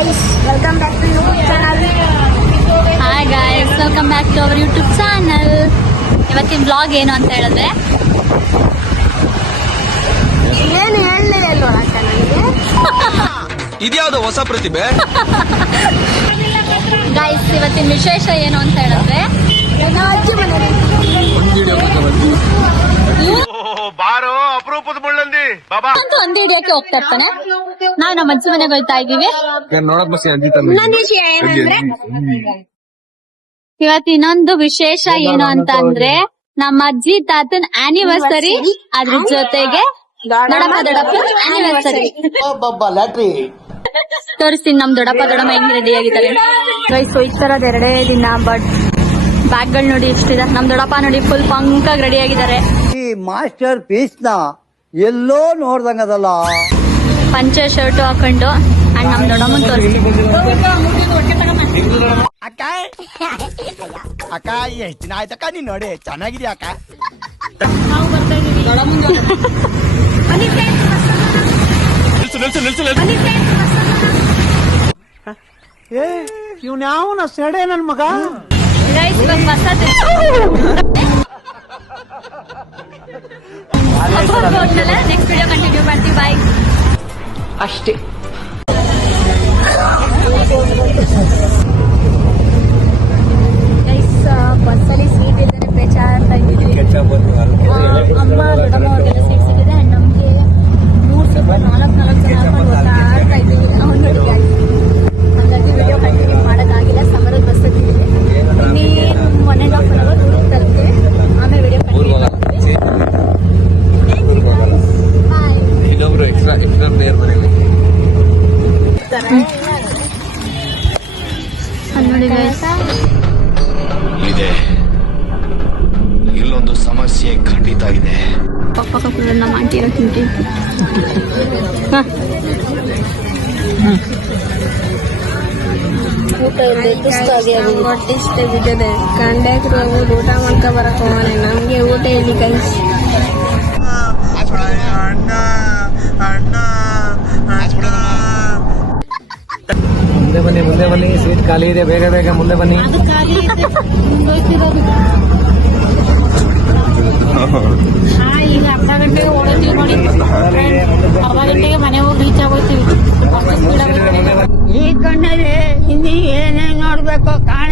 guys, welcome back to YouTube channel. Hi guys, welcome back to our YouTube channel. ಇವತ್ತಿನ blog ಏನು ಅಂತ ಹೇಳಿದ್ರೆ ಏನು ಹೇಳಲೇ ಇಲ್ವಾ ಅಕ್ಕ ನನಗೆ? ಇದ್ಯಾವುದು ಹೊಸ ಪ್ರತಿಭೆ? ಗೈಸ್, ಇವತ್ತಿನ ವಿಶೇಷ ಏನು ಅಂತ ಹೇಳಿದ್ರೆ ನನ್ನ ಅಜ್ಜಿ ಮನೆಯಲ್ಲಿ ಬಾರೋ ಅಪರೂಪದ ಮುಳ್ಳಂದಿ ಬಾಬಾ ಅಂತೂ ಒಂದು ಹಿಡಿಯೋಕೆ ಹೋಗ್ತಾ ಇರ್ತಾನೆ. ನಾವು ನಮ್ಮ ಅಜ್ಜಿ ಮನೆಗೆ ಹೋಗ್ತಾ ಇದ್ದೀವಿ. ಇನ್ನೊಂದು ವಿಷಯ ಏನಂದ್ರೆ ಇವತ್ತು ಇನ್ನೊಂದು ವಿಶೇಷ ಏನು ಅಂತ ಅಂದ್ರೆ ನಮ್ಮ ಅಜ್ಜಿ ತಾತನ್ ಆನಿವರ್ಸರಿ, ಅದ್ರ ಜೊತೆಗೆ ದೊಡ್ಡಪ್ಪ ಆನಿವರ್ಸರಿ. ತೋರಿಸ್ತೀನಿ ನಮ್ ದೊಡ್ಡಪ್ಪ ದೊಡ್ಡಮ್ಮ ಹೆಂಗ್ ರೆಡಿ ಆಗಿದ್ದಾರೆ. ಗೈಸ್, ಹೋಯ್ತಾರದ್ 2 ದಿನ, ಬಟ್ ಬ್ಯಾಗ್ಗಳು ನೋಡಿ ಎಷ್ಟಿದೆ. ನಮ್ ದೊಡ್ಡಪ್ಪ ನೋಡಿ ಫುಲ್ ಪಂಕಾಗಿ ರೆಡಿ ಆಗಿದ್ದಾರೆ. ಈ ಮಾಸ್ಟರ್ ಪೀಸ್ ನ ಎಲ್ಲೋ ನೋಡ್ದಂಗದಲ್ಲ. ಪಂಚೆ ಶರ್ಟ್ ಹಾಕೊಂಡು ಅಂಡ್ ನಮ್ ದೊಡ್ಡಮ್ಮನ್ ತೋರಿಸ್ತೀನಿ. ಅಕ್ಕ ಅಕ್ಕ ಎಷ್ಟ್ ದಿನ ಆಯ್ತಕ್ಕ ನೀನ್ ನೋಡಿ ಚೆನ್ನಾಗಿದ್ಯಾ ಅಕ್ಕ. ಏ ಇವ್ನ ಯಾವನ ಸೆಡೆ ನನ್ ಮಗ. ನೆಕ್ಸ್ಟ್ ವಿಡಿಯೋ ಕಂಟಿನ್ಯೂ ಮಾಡ್ತೀವಿ. ಬಾಯ್. ಅಷ್ಟೇ. ಬಸ್ಸಲ್ಲಿ ಸೀಟ್ ಇದ್ದಾರೆ, ಬೇಜಾರ್ತಾ ಇದ್ದೀವಿ. ಅಮ್ಮ ದೊಡ್ಡಮ್ಮ ಅವ್ರಿಗೆಲ್ಲ ಸೀಟ್ ಸಿಕ್ಕಿದೆ. ಅಂಡ್ ನಮ್ಗೆ 3 ಸೀಟ್ 4 ಜನ ಹಾಕೊಂಡು ಓಡಾಡ್ತಾ ಇದ್ದೀವಿ. ಹಾಗಾಗಿ ವಿಡಿಯೋ ಕಂಟಿನ್ಯೂ ಮಾಡೋಕ್ಕಾಗಿಲ್ಲ. ಸಮರದ ಬಸ್ ಹತ್ತಿದ್ದೀವಿ. ಇನ್ನೇನು 1.5 hour ತರ್ತೀವಿ. ಆಮೇಲೆ ವಿಡಿಯೋ ಕಂಟಿನ್ಯೂ ಮಾಡ್ತೀವಿ. ಇನ್ನೊಬ್ರು ಎಕ್ಸ್ಟ್ರಾ ಪ್ಲೇಯರ್ ಬರೀಲಿ ನೋಡಿ guys. ಇದೆ. ಇಲ್ಲೊಂದು ಸಮಸ್ಯೆ ಖಂಡಿತ ಇದೆ. ಪಕ್ಕ ಫುಲ್ ನಮ್ಮ ಆಂಟಿ ಇರೋ ತಿಂಟಿ. ಹೊಟ್ಟೆ ಇಷ್ಟ ಬಿದ್ದದೆ. ಕಂಡಕ್ಟ್ರು ಊಟ ಮಾಡ್ಕೊ ಬರಕ್ ಹೋಗೋಣ. ನಮ್ಗೆ ಊಟ ಇಲ್ಲಿ ಕೈಸ್. ಮುಂದೆ ಬನ್ನಿ ಸೀಟ್ ಖಾಲಿ ಇದೆ. ಬೇಗ ಮುಂದೆ ಬನ್ನಿ. ಈಗ ಅರ್ಧ ಗಂಟೆಗೆ ಓಡೋತೀವಿ ನೋಡಿ. ಅರ್ಧ ಗಂಟೆಗೆ ಮನೆ ಹೋಗಿ ರೀಚ್ ಆಗೋತೀವಿ. ಈ ಕಣ್ಣಲ್ಲಿ ಹಿಂದಿ ಏನೇನ್ ನೋಡ್ಬೇಕು ಕಾಣ.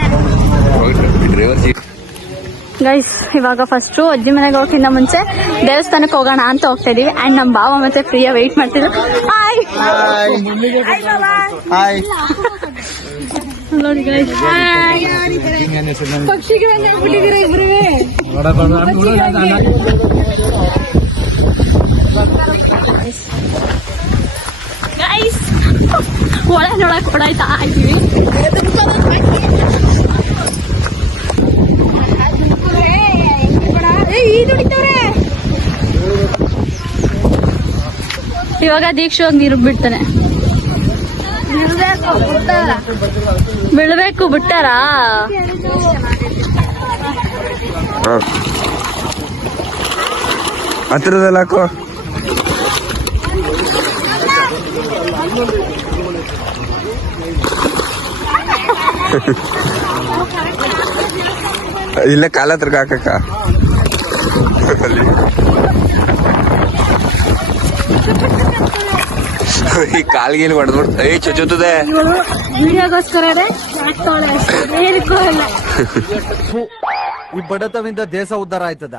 ಗೈಸ್, ಇವಾಗ ಫಸ್ಟ್ ಅಜ್ಜಿ ಮನೆಗೆ ಹೋಗೋಕ್ಕಿಂತ ಮುಂಚೆ ದೇವಸ್ಥಾನಕ್ಕೆ ಹೋಗೋಣ ಅಂತ ಹೋಗ್ತಾ ಇದೀವಿ. ಅಂಡ್ ನಮ್ ಬಾವ ಮತ್ತೆ ಪ್ರಿಯಾ ವೆಯ್ಟ್ ಮಾಡ್ತಿದ್ರು. ಹಾಯ್ ನೋಡಿ ಗೈಸ್, ಪಕ್ಷಿಗಳನ್ನ ಬಿಟ್ಟಿದ್ದೀರ ಇಬ್ರು. ಗೈಸ್, ಒಳ ನೋಡಕ್ ಹೊಡಾಯ್ತಾ ಇದ್ದೀವಿ. ಇವಾಗ ದೀಕ್ಷೆ ಹೋಗಿ ನೀರು ಬಿಡ್ತಾನೆ. ಬೀಳ್ಬೇಕು ಬಿಟ್ಟಾರಾ? ಹತ್ತಿರದಲ್ಲಿ ಹಾಕೋ. ಇಲ್ಲ ಕಾಲ ಹತ್ರ ಹಾಕಕ್ಕ. ಈ ಕಾಲ್ಗೇನು ಹೊಡೆದ್ಬಿಡ್ತ ಚುಚ್ಚುತ್ತದೆ. ವಿಡಿಯೋಗೋಸ್ಕರ ಈ ಬಡತವಿಂದ ದೇಶ ಉದ್ಧಾರ ಆಯ್ತದ.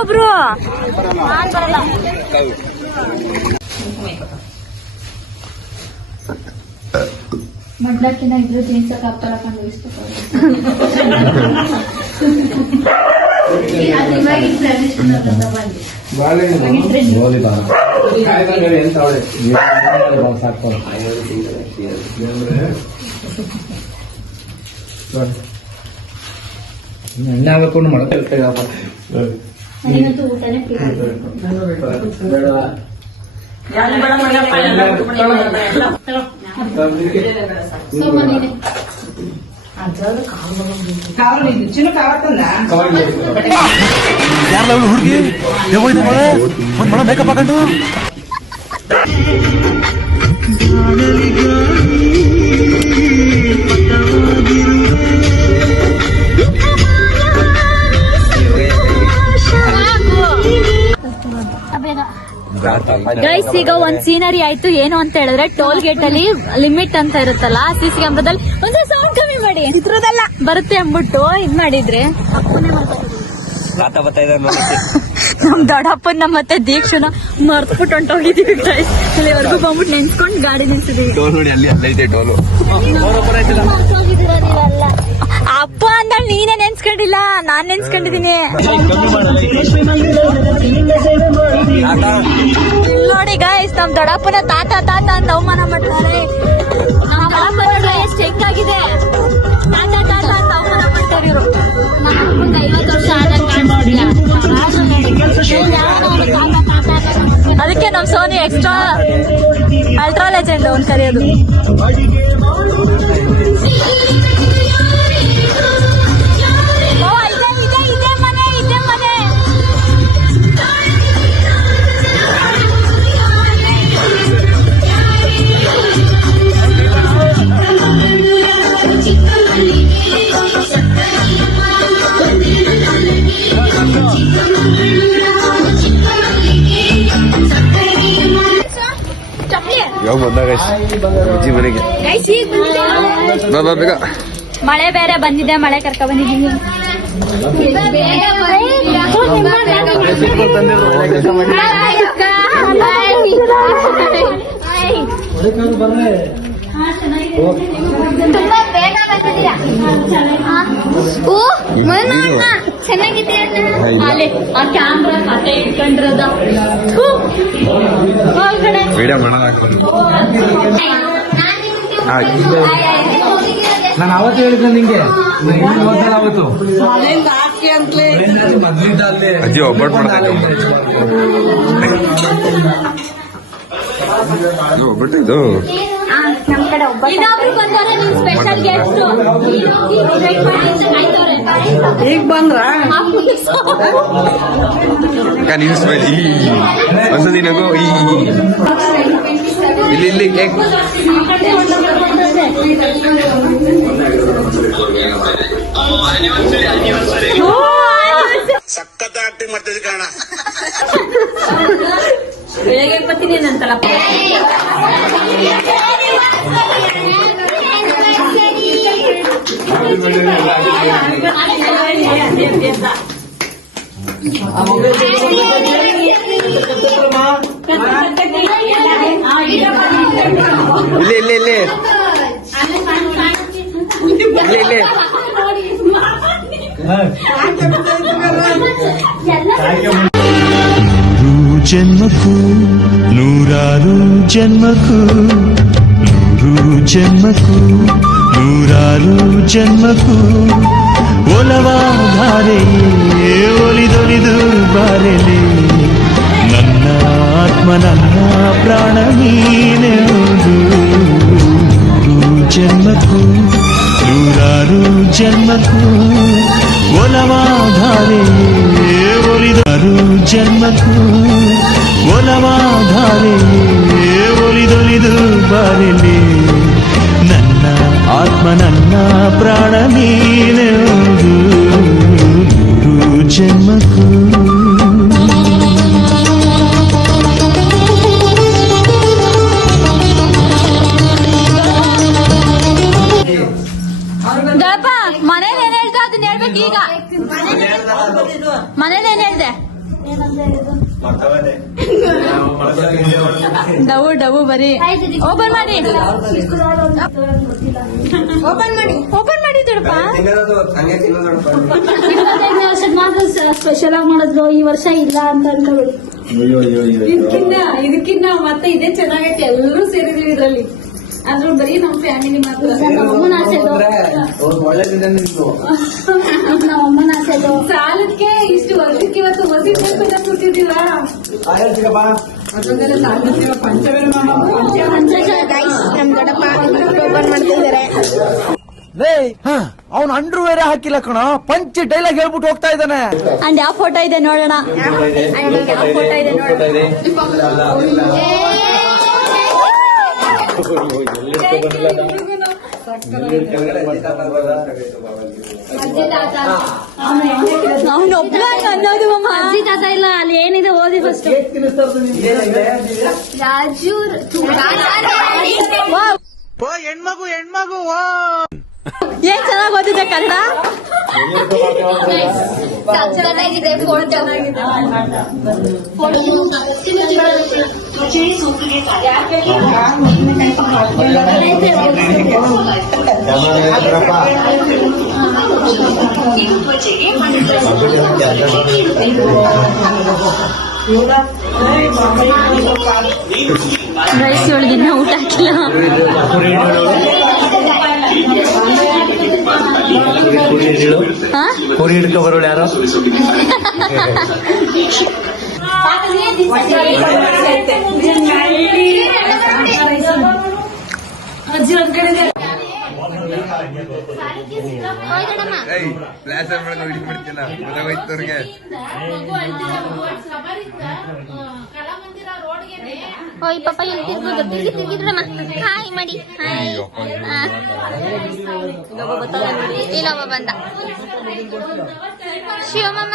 ಒಬ್ರು ಮಡ್ಲಕ್ಕಿನ ಇದ್ರು ತಿನ್ಸಕ್ ಆಗ್ತಾರ ಎಣ್ಣೆ ಹಾಕೊಂಡು ಮಾಡಕ್ಕೆ ನನಗಂತೂ ಊಟನೇ ಹುಡುಗಿ ಒಂದ್ ಮಳ ಮೇಕಪ್ ಹಾಕೊಂಡು ಗೈಸ್, ಈಗ ಒಂದ್ ಸೀನರಿ ಆಯ್ತು. ಏನು ಅಂತ ಹೇಳಿದ್ರೆ ಟೋಲ್ ಗೇಟ್ ಅಲ್ಲಿ ಲಿಮಿಟ್ ಅಂತ ಇರುತ್ತಲ್ಲ, CC ಕ್ಯಾಮ್ರಾದಲ್ಲಿ ಒಂದ್ಸಲ ಸೌಂಡ್ ಕಮ್ಮಿ ಮಾಡಿ ಇದ್ರದಲ್ಲ ಬರುತ್ತೆ ಅಂದ್ಬಿಟ್ಟು ಇದ್ ಮಾಡಿದ್ರೆ ನಮ್ ದೊಡ್ಡಪ್ಪನ ಮತ್ತೆ ದೀಕ್ಷನ ಮರ್ತ್ಬಿಟ್ಟು ಹೊಂಟೋಗಿದೀವಿ ಗೈಸ್. ಅಲ್ಲಿವರೆಗೂ ಬಂದ್ಬಿಟ್ಟು ನೆನ್ಸ್ಕೊಂಡ್ ಗಾಡಿ ನಿಲ್ಸಿದೀವಿ. ನೋಡಿ ಅಲ್ಲಿ ಅಲ್ಲೈತೆ ಟೋಲು. ಅಪ್ಪ ಅಂದ ನೀನೇ ನೆನ್ಸ್ಕೊಂಡಿಲ್ಲ, ನಾನ್ ನೆನ್ಸ್ಕೊಂಡಿದೀನಿ. ನೋಡಿ ಗೈಸ್, ನಮ್ ದೊಡ್ಡಪ್ಪನ ತಾತ ತಾತ ಅಂತ ಅವಮಾನ ಮಾಡ್ತಾರೆ. ನಮ್ಮ ದೊಡ್ಡಪ್ಪ ಎಷ್ಟು ಹೆಂಗಾಗಿದೆ, ತಾತ ತಾತ ಅಂತ ಅವಮಾನ ಮಾಡ್ತಾರೆ ಇವರು. 50 ವರ್ಷ ಅದಕ್ಕೆ ನಮ್ ಸೋನಿ ಎಕ್ಸ್ಟ್ರಾ ಅಲ್ಟ್ರಾ ಲೆಜೆಂಡ್ ಅವ್ನು ಕರೆಯೋದು. ಯಾವಾಗ ಬಂದಾಗ ಅಜ್ಜಿ ಮನೆಗೆ ಬಾ ಬೇಗ. ಮಳೆ ಬೇರೆ ಬಂದಿದೆ, ಮಳೆ ಕರ್ಕ ಬಂದಿದ್ದೀವಿ. ತುಂಬಾ ಬೇಗ ಬಂದಿದ್ದೀರಾ. ಚೆನ್ನಾಗಿದೆ. ಆ ಕ್ಯಾಮ್ರಾ ಕತೆ ಇಟ್ಕೊಂಡಿರೋದ ವಿಡಿಯೋ ಮಾಡೋಣ. ನಾನು ಅವತ್ತು ಹೇಳಿದ್ದೆ ನಿಂಗೆ, ಅವತ್ತು ಅಜ್ಜಿ ಒಬ್ಬಟ್ಟು ಮಾಡ್ತಾ ಒಬ್ಬಟ್ಟು ಇದು ನಮ್ ಕಡೆ ಇನ್ನೊಬ್ರು ಬಂದವ್ರೆ, ನಿಮ್ ಸ್ಪೆಷಲ್ ಗೆಸ್ಟ್ ಈಗ ಬಂದ್ರ ನೀನು ಸ್ಮೈಲ್ ಒಂದ್ಸತಿ ನಗು. ಇಲ್ಲಿ ಇಲ್ಲಿ ಕೇಕ್ ಸಖತ್ ಆಕ್ಟಿಂಗ್ ಮಾಡ್ತಿದ್ದೆ ಕಾರಣ. ಬೆಳಗ್ಗೆ ಬರ್ತೀನಿ ಅಂತಲ್ಲ. ಇಲ್ಲಿ ಇಲ್ಲಿ ಇಲ್ಲಿ ಇಲ್ಲಿ ಜನ್ಮಕ್ಕೂ ನೂರಾರು ಜನ್ಮಕ್ಕೂ, ನೂರು ಜನ್ಮಕ್ಕೂ ನೂರಾರು ಜನ್ಮಕ್ಕೂ ಒಲವಾಧಾರೆಯೇ ಒಲಿದೊಲಿದು ಬಾರಲಿ. ನನ್ನ ಆತ್ಮ ನನ್ನ ಪ್ರಾಣ ನೀನೆಂದು. ನೂರು ಜನ್ಮಕ್ಕೂ ನೂರಾರು ಜನ್ಮಕ್ಕೂ ಒಲವಾಧಾರೆಯೇ ಒಲಿದಾರು ಜನ್ಮಕ್ಕೂ ಒಲವಾಧಾರೆಯೇ ಒಲಿದೊಲಿದು ಬಾರಲಿ. ನನ್ನ ಆತ್ಮ ನನ್ನ ಪ್ರಾಣ ನೀನೆಂದು. ನೂರು ಜನ್ಮಕ್ಕೂ ಮನೇಲಿ ಏನ್ ಹೇಳ್ದೆ ಅದನ್ನ ಹೇಳ್ಬೇಕು ಈಗ. ಮನೇಲಿ ಏನ್ ಹೇಳ್ದೆ? ಡವು ಡವು ಬರೀ ಓಪನ್ ಮಾಡಿ ಓಪನ್ ಮಾಡಿ ದೊಡ್ಡಪ್ಪ. 25ನೇ ವರ್ಷದ ಮಾತ್ರ ಸ್ಪೆಷಲ್ ಆಗಿ ಮಾಡಿದ್ರು, ಈ ವರ್ಷ ಇಲ್ಲ ಅಂತ ಅನ್ಕೋಬೇಡಿ. ಇದಕ್ಕಿನ್ನ ಮತ್ತೆ ಇದೇ ಚೆನ್ನಾಗೈತೆ, ಎಲ್ಲರೂ ಸೇರಿದೀವಿ ಇದ್ರಲ್ಲಿ. ಆದ್ರೂ ಬರೀ ನಮ್ ಫ್ಯಾಮಿಲಿ ಮಾತ್ರ. ನಮ್ಮಮ್ಮನ ಆಸೆದು ನಮ್ಮಮ್ಮನ ಆಸೆದು ಸಾಲಕ್ಕೆ ಇಷ್ಟು ವರ್ಷಕ್ಕೆ ಇವತ್ತು ಹೊಸ ಕೂತಿದ್ದೀವ. ಗೈಸ್ ನಮ್ ದೊಡ್ಡಪ್ಪ ಓಪನ್ ಮಾಡ್ತಿದ್ದಾರೆ. ಅವ್ನು ಅಂಡ್ರೂ ಬೇರೆ ಹಾಕಿಲ್ಲ ಕಣ, ಪಂಚ್ ಡೈಲಾಗ್ ಹೇಳ್ಬಿಟ್ಟು ಹೋಗ್ತಾ ಇದ್ದಾನೆ. ಅಂಡ್ ಯಾವ ಫೋಟೋ ಇದೆ ನೋಡೋಣ. ಯಾವ ಫೋಟೋ ಇದೆ ನೋಡೋಣ. ಅವ್ನು ಒಬ್ಬ ಅನ್ನೋದು ಮಮ್ಮ. ಅಜ್ಜಿ ತಾತ ಇಲ್ಲ, ಅಲ್ಲಿ ಏನಿದೆ ಓದಿ ಫಸ್ಟ್. ರಾಜು ಹೆಣ್ಮಗು ಏನ್ ಚೆನ್ನಾಗಿ ಓದಿದೆ ಕನ್ನಡ. ಚೆನ್ನಾಗಿದೆ ಫೋಟೋ. ರೈಸ್ ಒಳಗೆ ಇನ್ನೂ ಊಟ ಹಾಕಿಲ್ಲ. ಕುರಿ ಹಿಡ್ಕೊ ಬರೋಳು ಯಾರೋ. ಮಾಡ್ತಿಲ್ಲ ಓಯ್ ಪಾಪ ಎಲ್ಲಿ ತಿರ್ಗಿದ್ರಮ್ಮ. ಹಾಯ್ ಮಾಡಿ ಹಾಯ್. ಇಲ್ಲೊಬ್ಬ ಬಂದ ಶಿವಮಮ್ಮ.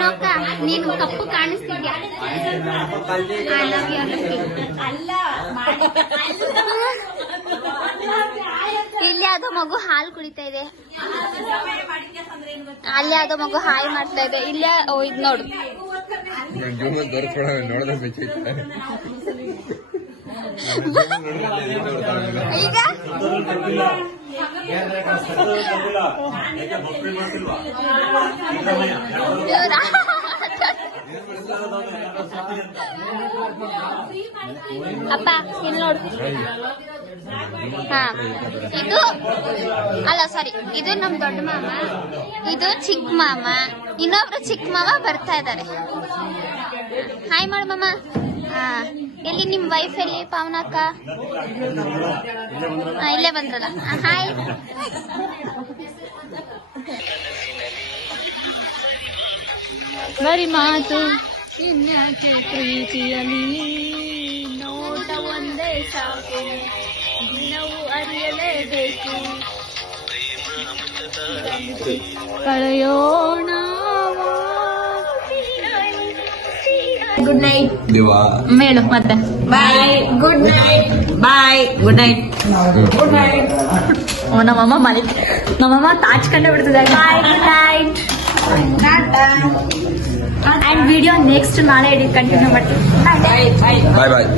ನೋಕ ನೀನು ಕಪ್ಪು ಕಾಣಿಸ್ತಿದ್ಯಾ. ಇಲ್ಲಿ ಯಾವ್ದೋ ಮಗು ಹಾಲು ಕುಡಿತಾ ಇದೆ. ಅಲ್ಲಿ ಯಾವ್ದೋ ಮಗು ಹಾಯ್ ಮಾಡ್ತಾ ಇದೆ. ಇಲ್ಲೇ ಇದ್ ನೋಡು. ಈಗ ಅಪ್ಪ ಇಲ್ಲಿ ನೋಡು. ಹಾ, ಇದು ಅಲ್ಲ ಸಾರಿ, ಇದು ನಮ್ ದೊಡ್ಡ ಮಾಮ, ಇದು ಚಿಕ್ಕ ಮಾಮ, ಇನ್ನೊಬ್ರು ಚಿಕ್ಕ ಮಾಮ ಬರ್ತಾ ಇದ್ದಾರೆ. ಹಾಯ್ ಮಾಡು ಮಾಮ. ಹಾ, ಎಲ್ಲಿ ನಿಮ್ ವೈಫ್ ಎಲ್ಲಿ ಪಾವನಕ್ಕ? ಇಲ್ಲೇ ಬಂದ್ರಲ್ಲ. ಹಾಯ್. ಬರಿ ಮಾತು ಇನ್ಯಾಕೆ ಪ್ರೀತಿಯಲಿ ನೋಟ ಒಂದೇ ಸಾಕು, ದಿನವೂ ಅರಿಯಲೇಬೇಕು, ಕಳೆಯೋಣ. Good night madam. ಮತ್ತೆ bye. Good night. Bye. Good night. Good night. ನಮ್ಮಮ್ಮ ನಮ್ಮಮ್ಮ ತಾಚ್ಕೊಂಡೇ ಬಿಡ್ತಿದೆ. Bye. Good night. And video next ನಾಳೆ ಕಂಟಿನ್ಯೂ ಮಾಡ್ತೀವಿ. ಬಾಯ್ ಬಾಯ್.